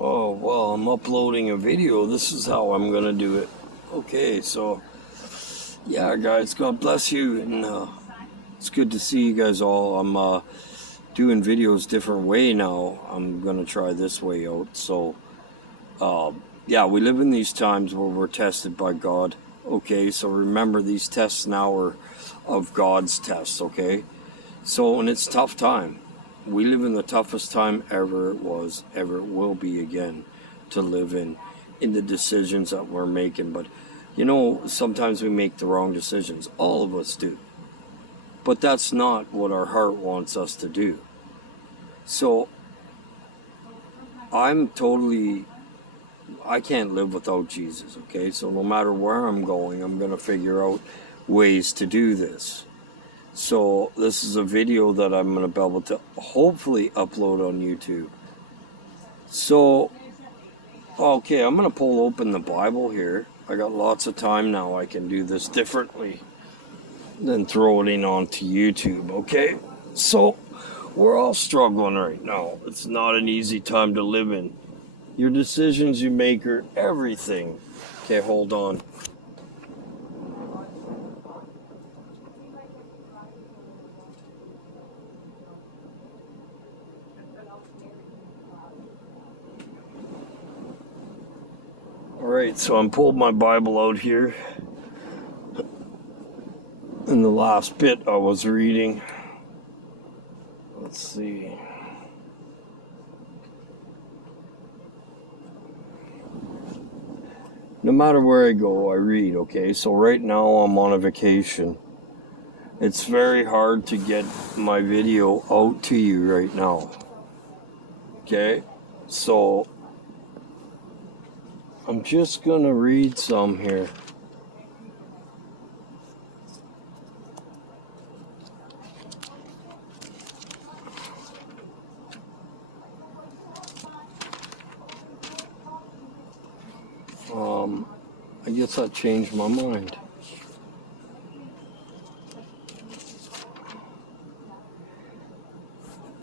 Oh, well, I'm uploading a video. This is how I'm going to do it. Okay, so, yeah, guys, God bless you. And it's good to see you guys all. I'm doing videos different way now. I'm going to try this way out. So, yeah, we live in these times where we're tested by God. Okay, so remember, these tests now are of God's tests, okay? So, and it's a tough time. We live in the toughest time ever it was, ever it will be again to live in the decisions that we're making. But, you know, sometimes we make the wrong decisions. All of us do. But that's not what our heart wants us to do. So, I can't live without Jesus, okay? So no matter where I'm going, I'm going to figure out ways to do this. So this is a video that I'm going to be able to hopefully upload on YouTube. So, okay, I'm going to pull open the Bible here. I got lots of time now. I can do this differently than throw it in onto YouTube, okay? So, we're all struggling right now. It's not an easy time to live in. Your decisions you make are everything. Okay, hold on. Alright, so I'm pulling my Bible out here. In the last bit I was reading. Let's see. No matter where I go, I read, okay? So right now I'm on a vacation. It's very hard to get my video out to you right now. Okay? So I'm just gonna read some here. I guess that changed my mind.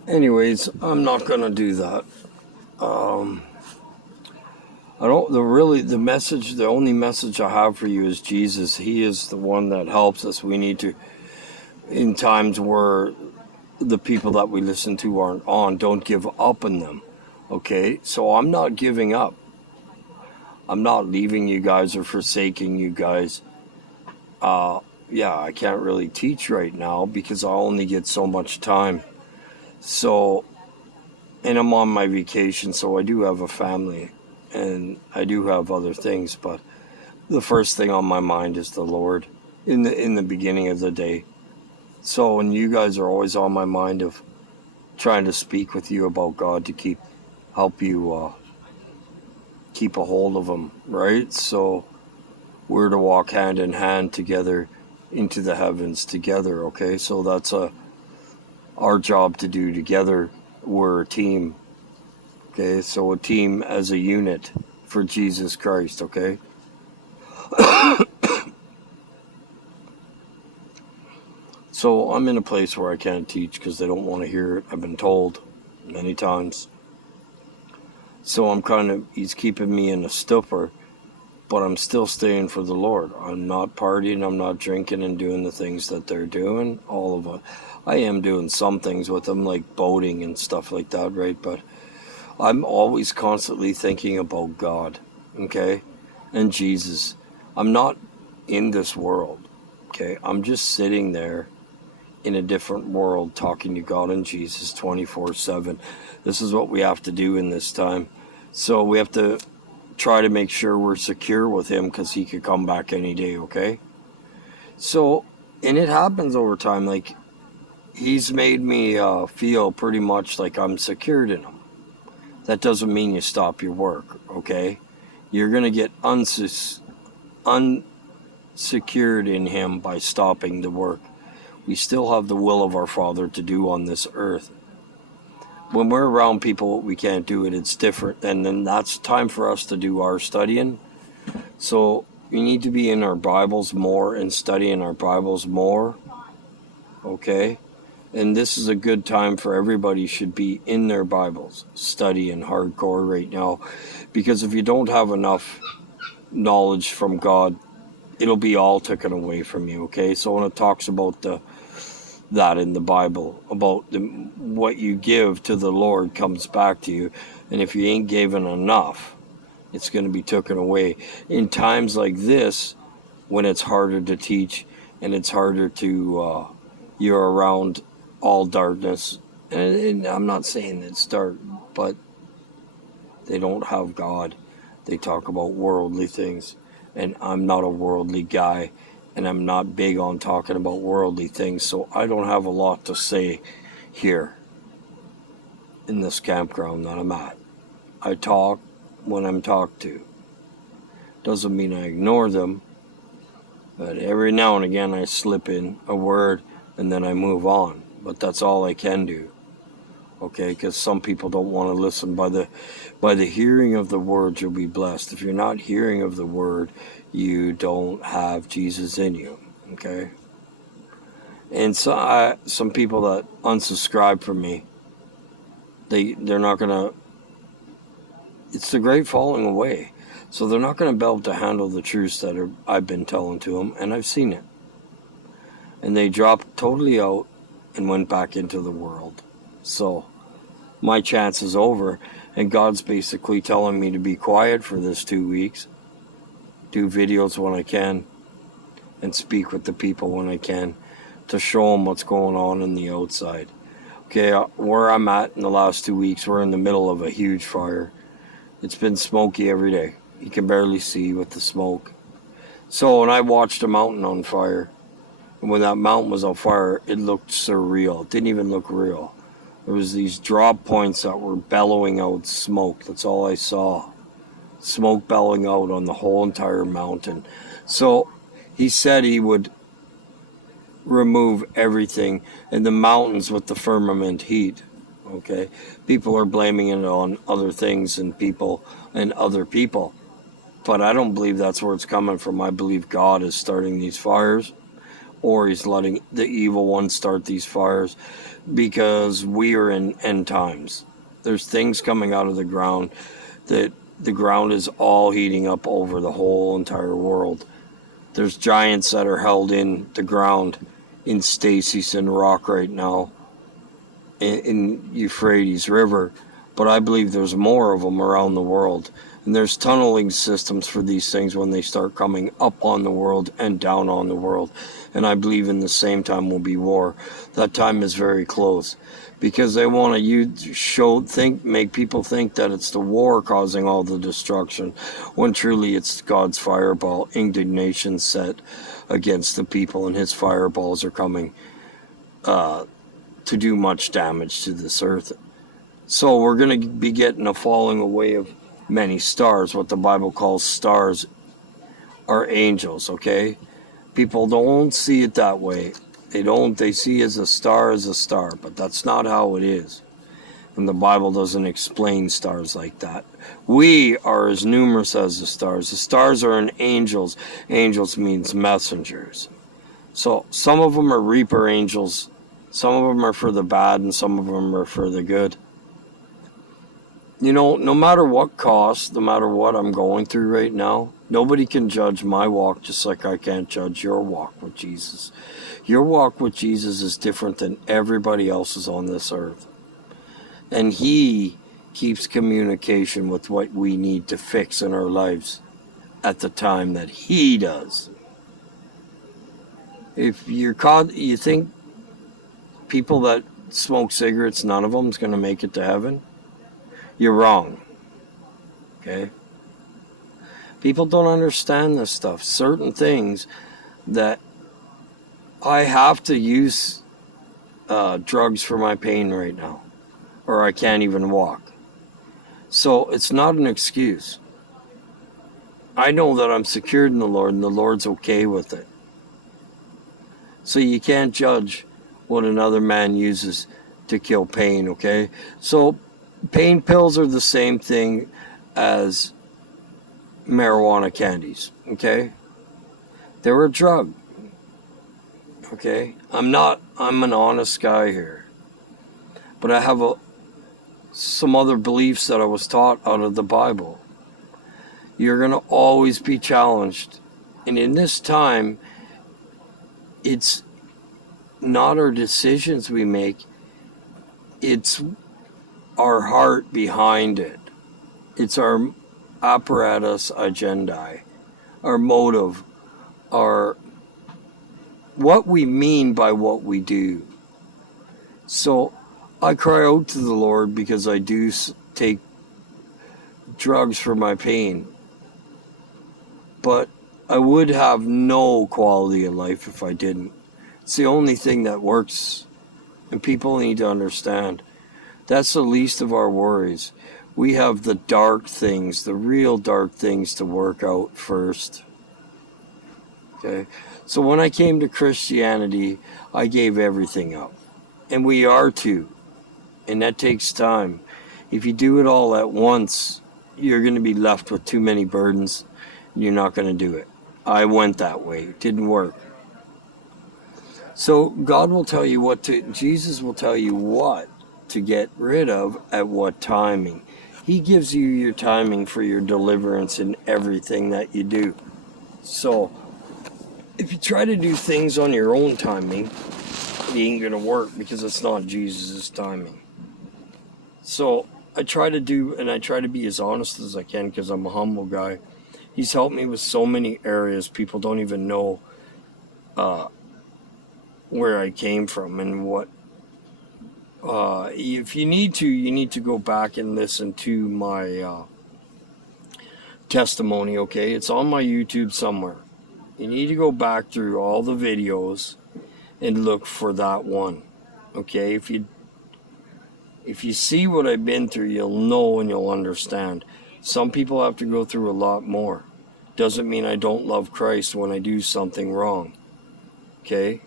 Anyways, I'm not gonna do that. The only message I have for you is Jesus. He is the one that helps us. We need to, in times where the people that we listen to aren't on, don't give up on them. Okay? So I'm not giving up. I'm not leaving you guys or forsaking you guys. Yeah, I can't really teach right now because I only get so much time. So, and I'm on my vacation, so I do have a family and I do have other things, but the first thing on my mind is the Lord in the beginning of the day. So, and you guys are always on my mind of trying to speak with you about God to help you keep a hold of Him, right? So we're to walk hand in hand together into the heavens together, okay? So that's our job to do together. We're a team, okay? So a team as a unit for Jesus Christ, okay? So I'm in a place where I can't teach because they don't want to hear it. I've been told many times. So he's keeping me in a stupor, but I'm still staying for the Lord. I'm not partying, I'm not drinking and doing the things that they're doing, all of it. I am doing some things with them, like boating and stuff like that, right? But I'm always constantly thinking about God, okay? And Jesus. I'm not in this world, okay? I'm just sitting there in a different world talking to God and Jesus 24/7. This is what we have to do in this time. So we have to try to make sure we're secure with Him because He could come back any day, okay? So, and it happens over time. Like, He's made me feel pretty much like I'm secured in Him. That doesn't mean you stop your work, okay? You're going to get unsecured in Him by stopping the work. We still have the will of our Father to do on this earth. When we're around people, we can't do it. It's different. And then that's time for us to do our studying. So we need to be in our Bibles more and studying our Bibles more. Okay? And this is a good time for everybody should be in their Bibles, studying hardcore right now. Because if you don't have enough knowledge from God, it'll be all taken away from you, okay? So when it talks about that in the Bible, about what you give to the Lord comes back to you. And if you ain't given enough, it's going to be taken away. In times like this, when it's harder to teach and it's harder to, you're around all darkness. And I'm not saying it's dark, but they don't have God. They talk about worldly things. And I'm not a worldly guy, and I'm not big on talking about worldly things, so I don't have a lot to say here in this campground that I'm at. I talk when I'm talked to. Doesn't mean I ignore them, but every now and again I slip in a word and then I move on. But that's all I can do, okay? Because some people don't want to listen. By the hearing of the word, you'll be blessed. If you're not hearing of the word, you don't have Jesus in you, okay? And so some people that unsubscribe from me, they're not gonna. It's the great falling away, so they're not gonna be able to handle the truths that I've been telling to them, and I've seen it. And they dropped totally out and went back into the world. So my chance is over, and God's basically telling me to be quiet for this 2 weeks, do videos when I can, and speak with the people when I can to show them what's going on in the outside. Okay, where I'm at in the last 2 weeks, we're in the middle of a huge fire. It's been smoky every day. You can barely see with the smoke. So when I watched a mountain on fire, and when that mountain was on fire, it looked surreal. It didn't even look real. There was these drop points that were bellowing out smoke. That's all I saw. Smoke bellowing out on the whole entire mountain. So he said he would remove everything in the mountains with the firmament heat. Okay, people are blaming it on other things and people and other people, but I don't believe that's where it's coming from. I believe God is starting these fires, or he's letting the evil one start these fires, because we are in end times. There's things coming out of the ground that the ground is all heating up over the whole entire world. There's giants that are held in the ground in stasis and rock right now in Euphrates River, but I believe there's more of them around the world. And there's tunneling systems for these things when they start coming up on the world and down on the world. And I believe in the same time will be war. That time is very close, because they want to make people think that it's the war causing all the destruction, when truly it's God's fireball indignation set against the people, and his fireballs are coming to do much damage to this earth. So we're going to be getting a falling away of many stars. What the Bible calls stars are angels, okay? People don't see it that way. They see as a star, but that's not how it is. And the Bible doesn't explain stars like that. We are as numerous as the stars. The stars are in angels. Angels means messengers. So some of them are reaper angels. Some of them are for the bad, and some of them are for the good. You know, no matter what cost, no matter what I'm going through right now, nobody can judge my walk just like I can't judge your walk with Jesus. Your walk with Jesus is different than everybody else's on this earth. And he keeps communication with what we need to fix in our lives at the time that he does. If you're caught, you think people that smoke cigarettes, none of them's going to make it to heaven? You're wrong. Okay? People don't understand this stuff. Certain things that I have to use drugs for my pain right now, or I can't even walk. So it's not an excuse. I know that I'm secured in the Lord, and the Lord's okay with it. So you can't judge what another man uses to kill pain, okay? So pain pills are the same thing as marijuana candies, okay? They're a drug. Okay? I'm an honest guy here. But I have some other beliefs that I was taught out of the Bible. You're going to always be challenged. And in this time, it's not our decisions we make, it's our heart behind it. It's our apparatus agendae, our motive, our what we mean by what we do. So I cry out to the Lord because I do take drugs for my pain. But I would have no quality of life if I didn't. It's the only thing that works. And people need to understand. That's the least of our worries. We have the dark things, the real dark things to work out first. Okay? So when I came to Christianity, I gave everything up. And we are too. And that takes time. If you do it all at once, you're going to be left with too many burdens. And you're not going to do it. I went that way. It didn't work. So God will tell you Jesus will tell you what to get rid of at what timing. He gives you your timing for your deliverance in everything that you do. So if you try to do things on your own timing, it ain't going to work because it's not Jesus' timing. So I try to be as honest as I can because I'm a humble guy. He's helped me with so many areas. People don't even know where I came from and what. If you need to go back and listen to my testimony, okay? It's on my YouTube somewhere. You need to go back through all the videos and look for that one, okay? If you see what I've been through, you'll know and you'll understand. Some people have to go through a lot more. Doesn't mean I don't love Christ when I do something wrong, okay?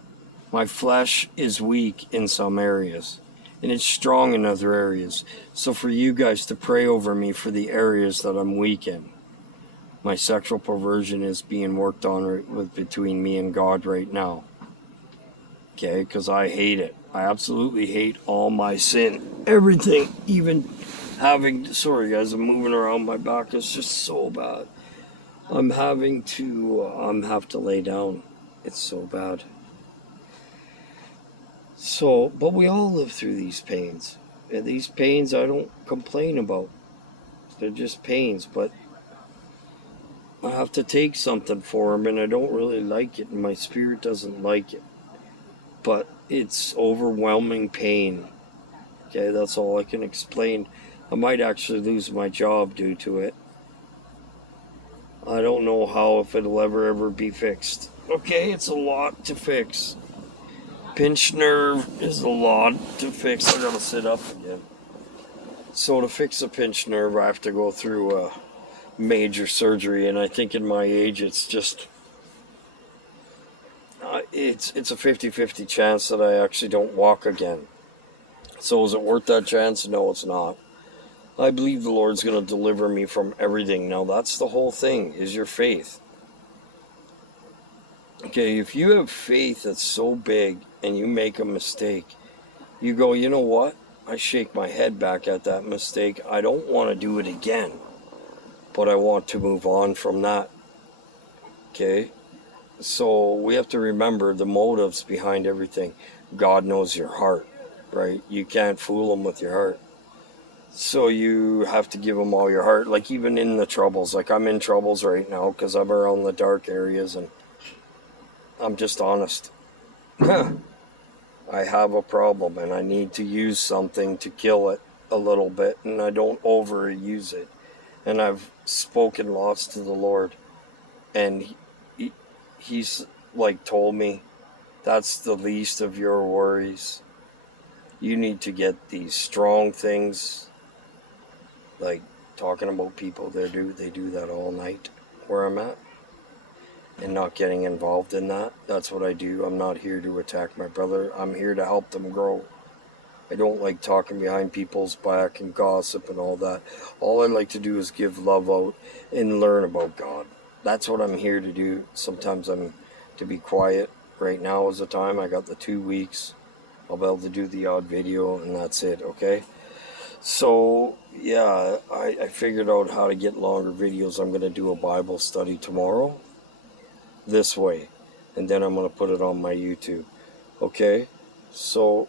My flesh is weak in some areas, and it's strong in other areas. So for you guys to pray over me for the areas that I'm weak in. My sexual perversion is being worked on between me and God right now. Okay, because I hate it. I absolutely hate all my sin. Everything, even sorry guys, I'm moving around, my back is just so bad. I'm having to, have to lay down. It's so bad. So, but we all live through these pains. And these pains I don't complain about. They're just pains, but I have to take something for them, and I don't really like it, and my spirit doesn't like it. But it's overwhelming pain. Okay, that's all I can explain. I might actually lose my job due to it. I don't know how, if it'll ever be fixed. Okay, it's a lot to fix. Pinched nerve is a lot to fix. I gotta sit up again. So to fix a pinched nerve, I have to go through a major surgery, and I think in my age, it's just it's a 50-50 chance that I actually don't walk again. So is it worth that chance? No, it's not. I believe the Lord's going to deliver me from everything. Now, that's the whole thing, is your faith. Okay, if you have faith that's so big and you make a mistake, you go, you know what? I shake my head back at that mistake. I don't want to do it again, but I want to move on from that. Okay? So we have to remember the motives behind everything. God knows your heart, right? You can't fool him with your heart. So you have to give him all your heart. Like even in the troubles. Like I'm in troubles right now because I'm around the dark areas and I'm just honest. I have a problem and I need to use something to kill it a little bit, and I don't overuse it. And I've spoken lots to the Lord, and he's like told me, that's the least of your worries. You need to get these strong things, like talking about people. They do that all night where I'm at, and not getting involved in that. That's what I do. I'm not here to attack my brother. I'm here to help them grow. I don't like talking behind people's back and gossip and all that. All I like to do is give love out and learn about God. That's what I'm here to do. Sometimes I'm to be quiet right now is the time. I got the 2 weeks. I'll be able to do the odd video, and that's it, okay? So, yeah, I figured out how to get longer videos. I'm going to do a Bible study tomorrow this way, and then I'm going to put it on my YouTube, okay? So,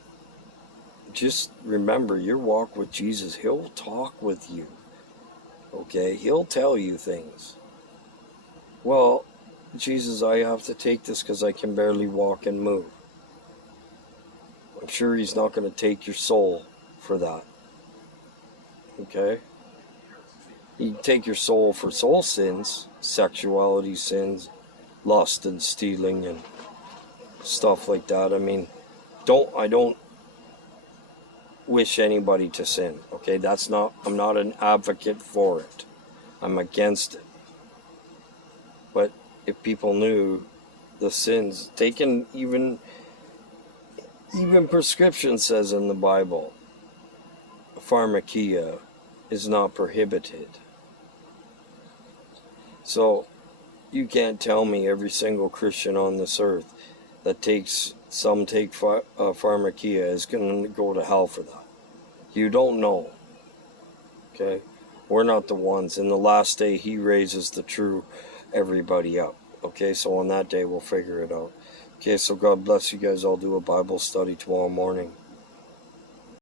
just remember your walk with Jesus. He'll talk with you, okay? He'll tell you things. Well, Jesus, I have to take this because I can barely walk and move. I'm sure he's not going to take your soul for that. Okay? He can take your soul for soul sins, sexuality sins, lust and stealing and stuff like that. I mean, I don't wish anybody to sin. Okay? I'm not an advocate for it. I'm against it. But if people knew the sins, taken even prescription says in the Bible, pharmakia is not prohibited. So you can't tell me every single Christian on this earth that take pharmakia is going to go to hell for that. You don't know. Okay? We're not the ones. In the last day, he raises the true everybody up. Okay? So on that day, we'll figure it out. Okay? So God bless you guys. I'll do a Bible study tomorrow morning.